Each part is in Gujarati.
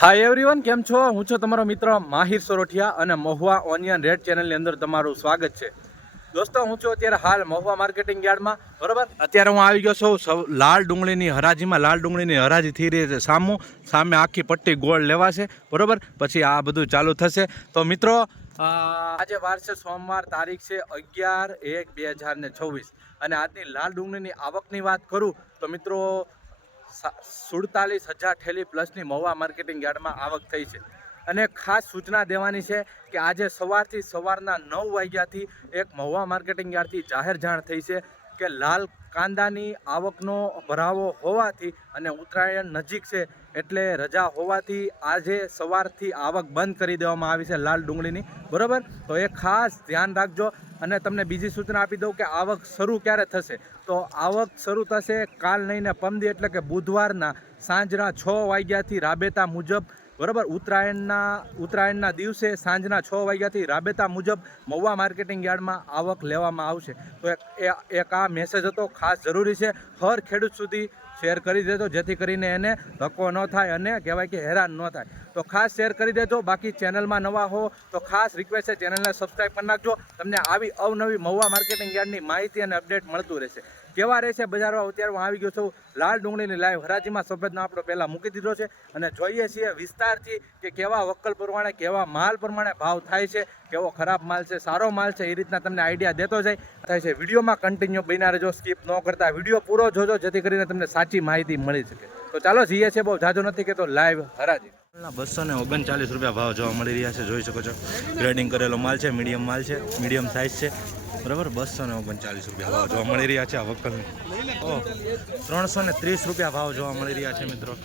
હાય એવરીવન કેમ છો? હું છું તમારો મિત્ર માહિર સોરઠિયા અને મહુવા ઓનિયન રેડ ચેનલની અંદર તમારું સ્વાગત છે. દોસ્તો, હું છું અત્યારે હાલ મહુવા માર્કેટિંગ યાર્ડમાં. બરાબર? અત્યારે હું આવી ગયો છું લાલ ડુંગળીની હરાજીમાં. લાલ ડુંગળીની હરાજી થઈ રહી છે સામું. સામે આખી પટ્ટી ગોળ લેવાશે. બરોબર? પછી આ બધું ચાલુ થશે. તો મિત્રો આજે વાર છે, સોમવાર, તારીખ છે અગિયાર એક બે હજાર છવ્વીસ. અને આજની લાલ ડુંગળીની આવકની વાત કરું, તો મિત્રો સુડતાલીસ હજાર ઠેલી પ્લસની મહુવા માર્કેટિંગ યાર્ડમાં આવક થઈ છે. અને ખાસ સૂચના દેવાની છે કે આજે સવારથી સવારના નવ વાગ્યાથી એક મહુવા માર્કેટિંગ યાર્ડથી જાહેર જાણ થઈ છે. કે લાલ કાંદાની આવકનો ભરાવો હોવાથી અને ઉત્તરાયણ નજીક છે એટલે રજા હોવાથી આજે સવારથી આવક બંધ કરી દેવામાં આવી છે લાલ ડુંગળીની. બરાબર? તો એ ખાસ ધ્યાન રાખજો અને તમને બીજી સૂચના આપી દઉં કે આવક શરૂ ક્યારે થશે? તો આવક શરૂ થશે કાલ નહીં ને પમદી એટલે કે બુધવારના સાંજના છ વાગ્યાથી રાબેતા મુજબ બરાબર? ઉત્તરાયણના ઉત્તરાયણના દિવસે સાંજના છ વાગ્યાથી રાબેતા મુજબ મહુવા માર્કેટિંગ યાર્ડમાં આવક લેવામાં આવશે. તો એક એક આ મેસેજ હતો, ખાસ જરૂરી છે. હર ખેડૂત સુધી શેર કરી દેજો, જેથી કરીને એને ધક્કો ન થાય અને કહેવાય કે હેરાન ન થાય. તો ખાસ શેર કરી દેજો. બાકી ચેનલમાં નવા હો, તો ખાસ રિક્વેસ્ટ છે ચેનલને સબસ્ક્રાઈબ કરી નાખજો. તમને આવી અવનવી મહુવા માર્કેટિંગ યાર્ડની માહિતી અને અપડેટ મળતું રહેશે. કેવા રહેશે બજારો અત્યારે હું આવી ગયો છું, લાલ ડુંગળીની લાઈવ. હરાજીમાં સફેદનો આપણો પહેલાં મૂકી દીધો છે અને જોઈએ છીએ વિસ્તારથી કે કેવા વક્કલ પ્રમાણે, કેવા માલ પ્રમાણે ભાવ થાય છે, કેવો ખરાબ માલ છે, સારો માલ છે, એ રીતના તમને આઈડિયા દેતો જાય. થાય છે, વિડીયોમાં કન્ટિન્યુ બન્યા રહેજો સ્કીપ ન કરતા. વીડિયો પૂરો જોજો, જેથી કરીને તમને સાચી માહિતી મળી શકે. તો ચાલો જઈએ છે બહુ જાજો નથી કે તો લાઈવ હરાજી. બસો ને ઓગણચાલીસ રૂપિયા ભાવ જોવા મળી રહ્યા છે, જોઈ શકો છો. ગ્રેડિંગ કરેલો માલ છે મીડિયમ માલ છે મીડિયમ સાઇઝ છે. બરાબર? બસો ને ઓગણચાલીસ રૂપિયા ભાવ જોવા મળી રહ્યા છે આ વકલ ઓ, ત્રણસો ને ત્રીસ રૂપિયા ભાવ જોવા મળી રહ્યા છે, મિત્રો.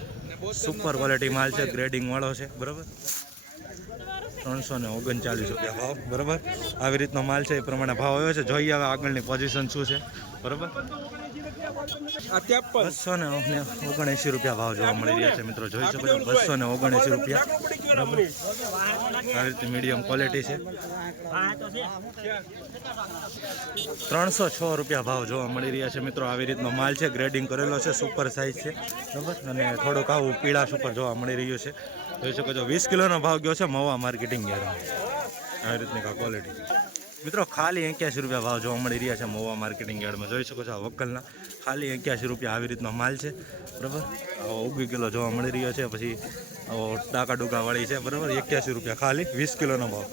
સુપર ક્વોલિટી માલ છે ગ્રેડિંગ વાળો છે, બરાબર? ત્રણસો ને ઓગણચાલીસ રૂપિયા ભાવ, બરાબર? આવી રીતનો માલ છે, એ પ્રમાણે ભાવ આવ્યો છે. જોઈએ હવે આગળની પોઝિશન શું છે, બરાબર? બસો ને ઓગણએંસી રૂપિયા ભાવ જોવા મળી રહ્યા છે, મિત્રો. જોઈ શકો છો બસો ને ઓગણએંસી રૂપિયા, બરાબર? આવી રીતે મીડિયમ ક્વોલિટી છે. ત્રણસો છ રૂપિયા ભાવ જોવા મળી રહ્યા છે, મિત્રો. આવી રીતનો માલ છે ગ્રેડિંગ કરેલો છે સુપર સાઇઝ છે, બરાબર? અને થોડુંક આવું પીળાશ ઉપર જોવા મળી રહ્યું છે. જોઈ શકો છો, વીસ કિલોનો ભાવ ગયો છે મવા માર્કેટિંગ યાર આવી રીતની કા ક્વોલિટી મિત્રો, ખાલી એક્યાસી રૂપિયા ભાવ જોવા મળી રહ્યા છે મહુવા માર્કેટિંગ યાર્ડમાં. જોઈ શકો છો આ વકલના ખાલી એક્યાસી રૂપિયા આવી રીતનો માલ છે. બરાબર? આવો ઉગી કિલો જોવા મળી રહ્યો છે. પછી ડાકા ડુકાવાળી છે. બરાબર? એક્યાસી રૂપિયા ખાલી વીસ કિલોનો ભાવ.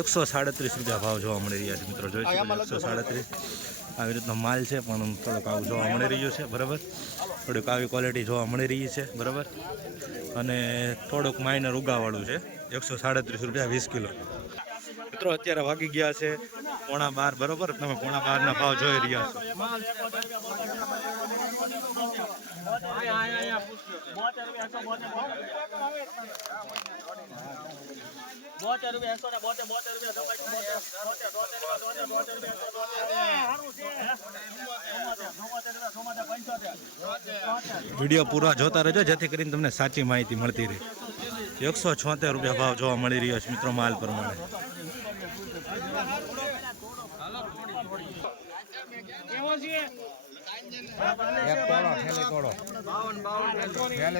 એકસો સાડત્રીસ રૂપિયા ભાવ જોવા મળી રહ્યા છે મિત્રો જોઈ શકો એકસો સાડત્રીસ. આવી રીતનો માલ છે પણ થોડુંક આવું જોવા મળી રહ્યું છે બરાબર? થોડીક આવી ક્વોલિટી જોવા મળી રહી છે બરાબર? અને થોડુંક માઇનર ઉગાવાળું છે. એકસો સાડત્રીસ રૂપિયા વીસ કિલો. મિત્રો, અત્યારે વાગી ગયા છે પોણા બાર, બરોબર? તમે પોણા બારના ભાવ જોઈ રહ્યા છો. ને વીડિયો પૂરા જોતા રહેજો, જેથી કરીને તમને સાચી માહિતી મળતી રહે. એકસો છોતેર રૂપિયા ભાવ જોવા મળી રહ્યો છે મિત્રો માલ પ્રમાણે.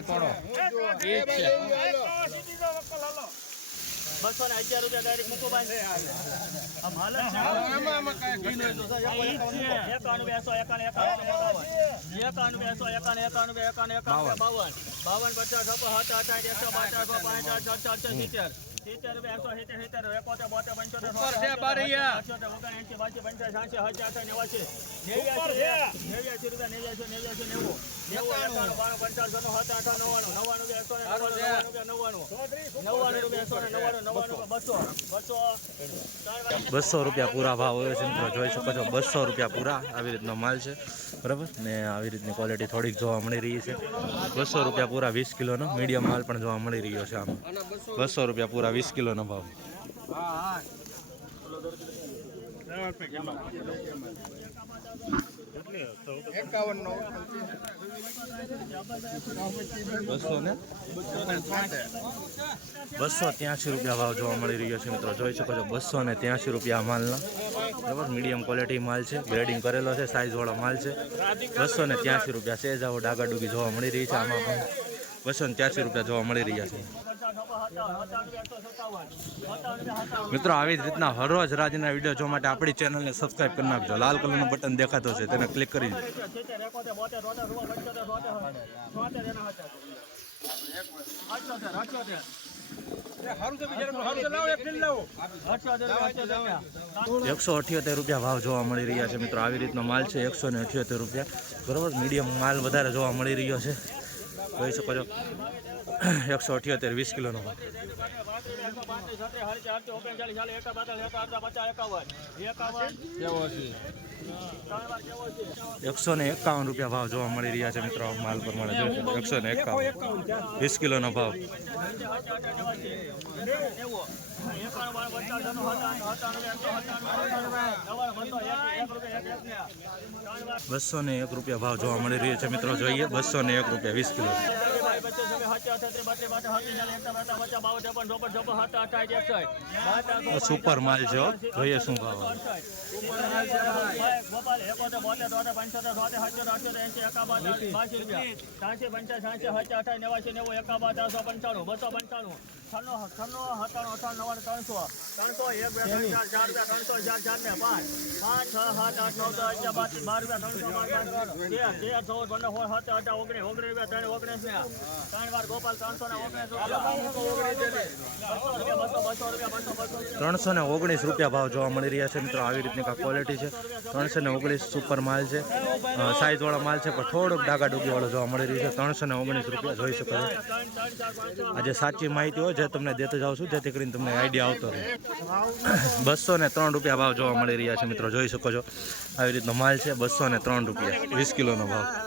તોડો બસો ને અગિયાર રૂપિયા ડાયરેક્ટ મૂકો ભાઈ. આમ હાલત છે. એકાણું બેસો એકાણું એકાણું બેસો એકાણું એકાણું બે એકાણું એકાણું બાવન. બાવન. પચાસ એકસો બાચાસ પાંચ ચાર ચાર ચાર સિત્તેર. સિત્તેર રૂપિયા એકસો સિત્તેર સિત્તેર એકોતેર બોતેર પંચોતેર અઠ્યોતેર ઓગણએંસી બાસી પંચાસ સાસી હજાર નેવાસી નેવ્યાસી નેવ્યાસી રૂપિયા નેવ્યાસી નેવ્યાસી નેવું. નેવું એકાણું બાણું પંચાવન છન્નું સાત આઠ નવ્વાણું નવ્વાણું રૂપિયા એકસો નવ્વાણું નવ્વાણું રૂપિયા નવ્વાણું. નવ્વાણું રૂપિયા એકસો નવ્વાણું નવ્વાણું બસો. બસો. બસો. રૂપિયા પૂરા ભાવ હોય છે મિત્રો. જોઈ શકો છો બસો રૂપિયા પૂરા આવી રીતનો માલ છે. બરાબર? ને આવી રીતની ક્વોલિટી થોડીક જોવા મળી રહી છે. બસો રૂપિયા પૂરા વીસ કિલોનો મીડિયમ માલ પણ જોવા મળી રહ્યો છે આમાં. બસો રૂપિયા પૂરા વીસ કિલોનો ભાવ. બસો ને ત્યાંસી રૂપિયા ભાવ જોવા મળી રહ્યો છે મિત્રો. જોઈ શકો છો, બસો ને ત્યાંસી રૂપિયા માલના. બરાબર? મીડિયમ ક્વોલિટી માલ છે. ગ્રેડિંગ કરેલો છે સાઇઝવાળો માલ છે. બસો ને ત્યાંસી રૂપિયા સેજ આવો ડાગાડુગી જોવા મળી રહી છે આમાં પણ. બસો ને ત્યાંસી રૂપિયા જોવા મળી રહ્યા છે. મિત્રો, આવી જ રીતના હરરોજ રાજના વીડિયો જોવા માટે આપણી ચેનલને સબસ્ક્રાઇબ કરી નાખજો. લાલ કલરનું બટન દેખાતો છે, તેને ક્લિક કરી એકસો અઠ્યોતેર રૂપિયા ભાવ જોવા મળી રહ્યા છે મિત્રો. આવી રીતનો માલ છે, એકસો ને અઠ્યોતેર રૂપિયા. બરોબર મીડિયમ માલ વધારે જોવા મળી રહ્યો છે. જોઈ શકો છો. એકસો અઠ્યોતેર, વીસ કિલોનો એકસો ને એકાવન રૂપિયા ભાવ જોવા મળી રહ્યા છે મિત્રો, માલ પ્રમાણે જોઈ એકસો ને એકાવન. વીસ કિલોનો ભાવ. બસો ને એક રૂપિયા ભાવ જોવા મળી રહ્યો છે મિત્રો, જોઈએ બસો ને એક રૂપિયા, વીસ કિલો. સુપર માલ છો હો. જોઈએ શું ભાવ આવે. ગોપાલ એકોતેર બોતેર તોતેર પંચોતેર સોતેર સત્યોતેર અઠ્યોતેર એંસી એકાવન બાસી રૂપિયા સાંસી પંચાસ સાંસી સત્યા અઠાઈ નેવાસી નેવું એકાવન ત્રણસો પંચાણું બસો પંચાણું છન્નું છન્નું સત્તાણું અઠાણું નવ્વાણું ત્રણસો ત્રણસો એક બે ત્રણ ચાર ચાર રૂપિયા ત્રણસો ચાર ચાર ને પાંચ પાંચ છ સાત આઠ નવ દસ અગિયાર બાર રૂપિયા ત્રણસો પાંચ પાંચ તેર તેર ચૌદ પંદર સોળ સત્તર અઢાર ઓગણીસ ઓગણીસ રૂપિયા ત્રણ ઓગણીસ ત્રણસો ને ઓગણીસ રૂપિયા ભાવ જોવા મળી રહ્યા છે. મિત્રો, આવી રીતની કાંઈ ક્વોલિટી છે. ત્રણસો ને ઓગણીસ સુપર માલ છે. સાઈઝવાળો માલ છે, પણ થોડોક ડાગા ડૂગીવાળો જોવા મળી રહ્યો છે. ત્રણસો ને ઓગણીસ રૂપિયા જોઈ શકો છ. આજે સાચી માહિતી હોય, જે તમને દેતો જાઉં છું, જેથી કરીને તમને આઈડિયા આવતો રહે. બસો ને ત્રણ રૂપિયા ભાવ જોવા મળી રહ્યા છે, મિત્રો, જોઈ શકો છો. આવી રીતનો માલ છે બસો ને ત્રણ રૂપિયા, વીસ કિલોનો ભાવ.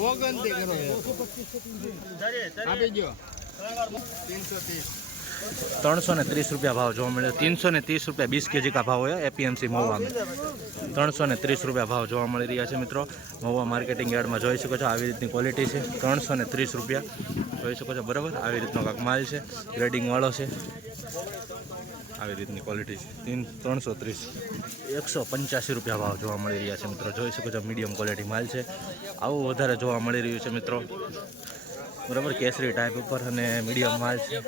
ઓગણતી કરો આપી ત્રીસ. ત્રણસો ને ત્રીસ રૂપિયા ભાવ જોવા મળ્યો. ત્રણસો ને ત્રીસ રૂપિયા બીસ કેજી કા ભાવ હોય એપીએમસી મહુવામાં ત્રણસો ને ત્રીસ રૂપિયા ભાવ જોવા મળી રહ્યા છે મિત્રો. મહુવા માર્કેટિંગ યાર્ડમાં જોઈ શકો છો આવી રીતની ક્વોલિટી છે. ત્રણસો ને ત્રીસ રૂપિયા. જોઈ શકો છો, બરાબર? આવી રીતનો કાંક માલ છે. ગ્રેડિંગવાળો છે. આવી રીતની ક્વોલિટી છે. તીન ત્રણસો ત્રીસ એકસો પંચ્યાસી રૂપિયા ભાવ જોવા મળી રહ્યા છે મિત્રો. જોઈ શકો છો, મીડિયમ ક્વોલિટી માલ છે. આવું વધારે જોવા મળી રહ્યું છે મિત્રો. બરાબર? કેસરી ટાઈપ ઉપર અને મીડિયમ માલ છે.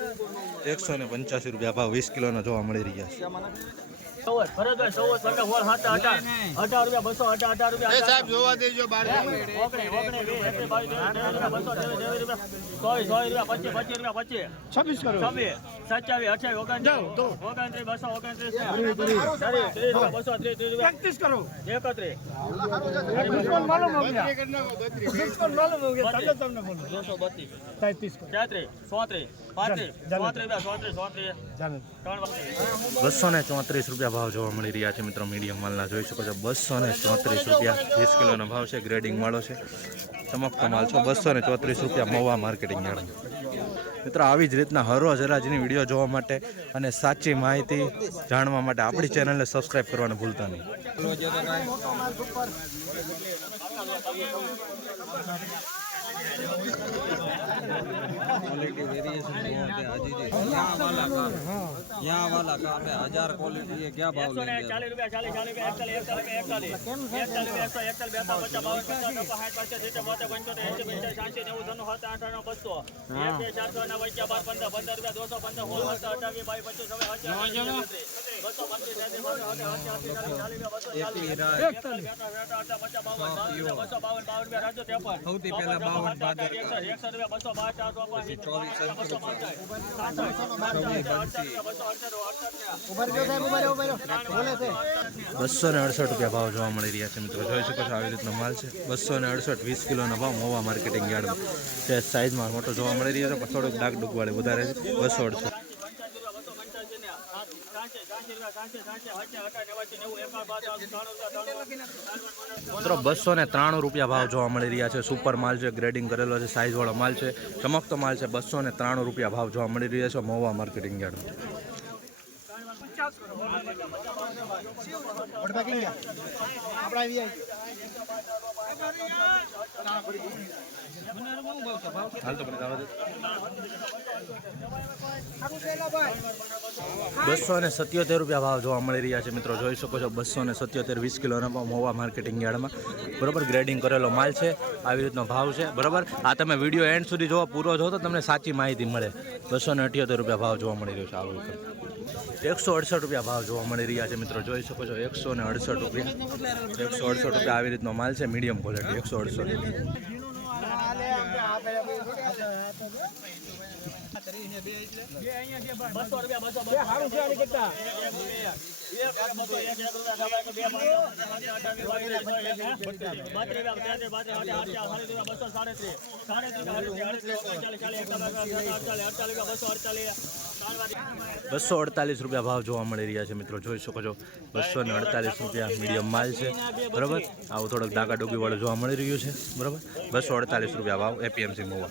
એકસો ને પંચ્યાસી રૂપિયા ભાવ વીસ કિલોના જોવા મળી રહ્યા છે. ચૌદ ભરતભાઈ ચૌદ પંદર સોળ સત્તર અઢાર અઢાર રૂપિયા બસો અઢાર અઢાર રૂપિયા. સાહેબ જોવા દેજો બાર ઓગણીસ ઓગણીસ વીસ એકવીસ બાવીસ ત્રેવીસ રૂપિયા બસો ત્રેવીસ ત્રેવીસ રૂપિયા ચોવીસ ચોવીસ રૂપિયા પચીસ પચીસ રૂપિયા પચીસ. છવ્વીસ કરો. છવ્વીસ સત્યાવીસ અઠ્યાવીસ ઓગણત્રીસ. ઓગણત્રીસ બસો ઓગણત્રીસ. ત્રીસ ત્રીસ રૂપિયા બસો ત્રીસ ત્રીસ રૂપિયા એકત્રીસ. કરો. એકત્રીસ. બત્રીસ તેત્રીસ પાંત્રીસ રૂપિયા ચોત્રીસ બસો ને ચોત્રીસ રૂપિયા ભાવ જોવા મળી રહ્યા છે મિત્રો મીડિયમ માલના. જોઈ શકો છો, બસો ને ચોત્રીસ રૂપિયા વીસ કિલોનો ભાવ છે ગ્રેડિંગ વાળો છે. ચમકતો માલ છો, બસો ને ચોત્રીસ રૂપિયા મવા માર્કેટિંગ યાર્ડ મિત્રો, આવી જ રીતના હરરોજ હરાજની વીડિયો જોવા માટે અને સાચી માહિતી જાણવા માટે આપણી ચેનલને સબસ્ક્રાઈબ કરવાનું ભૂલતા નહીં. ક્વોલિટી વેરિએશન યહાં વાલા કા પે હજાર ક્વોલિટી એ ક્યા ભાવ લેંગે 40 રૂપિયા 40 સૌથી પહેલા બાવન બાદર એકસો રૂપિયા બસો બાવન બસો ને અડસઠ રૂપિયા ભાવ જોવા મળી રહ્યા છે મિત્રો. જોઈ શકો છો આવી રીતનો માલ છે. બસો ને અડસઠ, વીસ કિલોનો ભાવ મોવા માર્કેટિંગ યાર્ડમાં. તે સાઇઝમાં મોટો જોવા મળી રહ્યો છે, પણ થોડોક ડાક ડુકવાળી વધારે છે. બસો અડસઠ. રૂપિયા બસો ને ત્રાણું રૂપિયા ભાવ જોવા મળી રહ્યા છે. સુપર માલ છે ગ્રેડિંગ કરેલો છે સાઇઝવાળો માલ છે ચમકતો માલ છે. બસો ને ત્રાણું રૂપિયા ભાવ જોવા મળી રહ્યા છે મોવા માર્કેટિંગ યાર્ડ આપણે. બસો ને સત્યોતેર રૂપિયા ભાવ જોવા મળી રહ્યા છે મિત્રો. જોઈ શકો છો બસો ને સત્યોતેર, વીસ કિલોના ભાવ મોવા માર્કેટિંગ યાર્ડમાં. બરોબર ગ્રેડિંગ કરેલો માલ છે. આવી રીતનો ભાવ છે. બરોબર, આ તમે વીડિયો એન્ડ સુધી જોવા, પૂરો જો તો તમને સાચી માહિતી મળે. બસો ને અઠ્યોતેર રૂપિયા ભાવ જોવા મળી રહ્યો છે આવું એકસો અડસઠ રૂપિયા ભાવ જોવા મળી રહ્યા છે મિત્રો. જોઈ શકો છો, એકસો ને અડસઠ રૂપિયા. એકસો અડસઠ રૂપિયા આવી રીતનો માલ છે મીડિયમ ક્વોલિટી એકસો અડસઠ. બસો રૂપિયા બસો બસો સારું છે આની કરતા બસો એક એક રૂપિયા દબાય તો બે બસો સાડત્રીસ બસો અડતાલીસ રૂપિયા ભાવ જોવા મળી રહ્યા છે મિત્રો જોઈ શકો છો. બસો ને અડતાલીસ રૂપિયા મીડિયમ માલ છે. બરાબર? આવું થોડોક ડાકા ડોગીવાળું જોવા મળી રહ્યું છે. બરાબર? બસો અડતાલીસ રૂપિયા ભાવ એપીએમસી મોવા.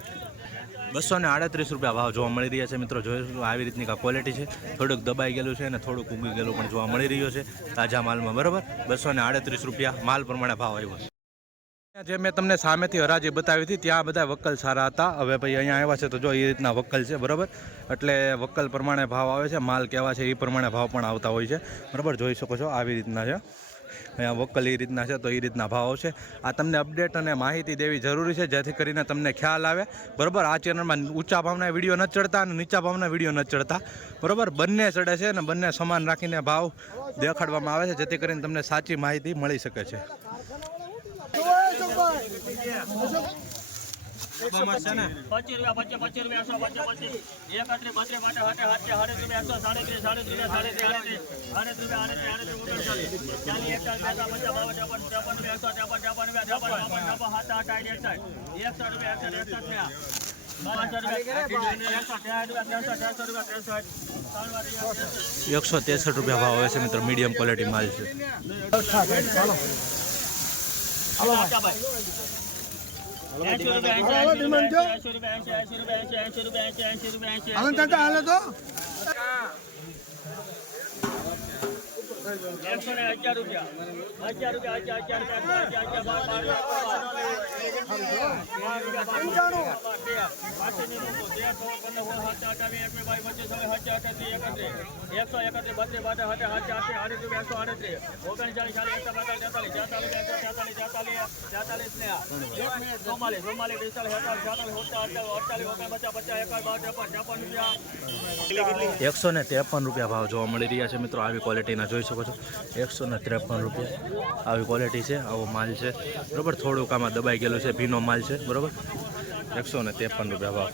બસો ને આડત્રીસ રૂપિયા ભાવ જોવા મળી રહ્યા છે. મિત્રો જોઈશું આવી રીતની ક્વોલિટી છે. થોડુંક દબાઈ ગયેલું છે અને થોડુંક ઊંઘી ગયેલું પણ જોવા મળી રહ્યું છે તાજા માલમાં. બરાબર? બસો ને આડત્રીસ રૂપિયા માલ પ્રમાણે ભાવ આવ્યો છે. જે મેં તમને સામેથી હરાજી બતાવી હતી, ત્યાં બધા વક્કલ સારા હતા. હવે ભાઈ અહીંયા આવ્યા છે તો જો એ રીતના વક્કલ છે, બરાબર? એટલે વક્કલ પ્રમાણે ભાવ આવે છે, માલ કેવા છે એ પ્રમાણે ભાવ પણ આવતા હોય છે. બરાબર? જોઈ શકો છો, આવી રીતના છે. અહીંયા વોકલ એ રીતના છે તો એ રીતના ભાવ આવશે આ તમને અપડેટ અને માહિતી દેવી જરૂરી છે, જેથી કરીને તમને ખ્યાલ આવે. બરાબર? આ ચેનલમાં ઊંચા ભાવના વીડિયો ન ચડતા અને નીચા ભાવના વીડિયો ન ચડતા. બરાબર? બંને ચડે છે અને બંને સમાન રાખીને ભાવ દેખાડવામાં આવે છે, જેથી કરીને તમને સાચી માહિતી મળી શકે છે. પચીસ રૂપિયા પચીસ પચીસ રૂપિયા એકસો પચીસ પચીસ એકત્રીસ બત્રીસ માટે હટે હટે સાડત્રીસ રૂપિયા એકસો સાડત્રીસ સાડત્રીસ રૂપિયા સાડત્રીસ આડત્રીસ આડત્રીસ રૂપિયા આડત્રીસ આડત્રીસ ઓગણચાલીસ ચાલીસ એકતાલીસ બેતા પચાસ બાવન ત્રેપન ત્રેપન રૂપિયા એકસો ત્રેપન ત્રેપન રૂપિયા ત્રેપન બાવન ત્રેપન સાત આઠ આઠ એકસઠ એકસઠ રૂપિયા એકસઠ એકસઠ ને બાસઠ રૂપિયા એકસો ત્રેસઠ રૂપિયા ત્રેસઠ ત્રેસઠ રૂપિયા ત્રેસઠ ત્રણ વાર ત્રેસઠ. એકસો ત્રેસઠ રૂપિયા ભાવ આવે છે મિત્રો મીડિયમ ક્વોલિટી માલ છે એંશી ચાચા હાલો રૂપિયા એકસો ને અગિયાર રૂપિયા અગિયાર એકસો એકત્રીસ બત્રીસ બાટે હટે હાથે હાથે આઠ રૂપિયા એકસો આડત્રીસ ઓગણચાલીસ ચાલીસ એકસો ને ચોમાલીસ પિસ્તાલીસ અડતાલીસ અડતાલીસ પચાસ એકાવન બાર ત્રેપન ત્રેપન રૂપિયા એકસો ને ત્રેપન રૂપિયા ભાવ જોવા મળી રહ્યા છે મિત્રો. આવી ક્વોલિટીના જોઈ શકો છો. એકસો ને ત્રેપન રૂપિયા. આવી ક્વોલિટી છે, આવો માલ છે. બરાબર? થોડુંક આમાં દબાઈ ગયેલું છે, ભીનો માલ છે. બરાબર? એકસો ને ત્રેપન રૂપિયા ભાવ.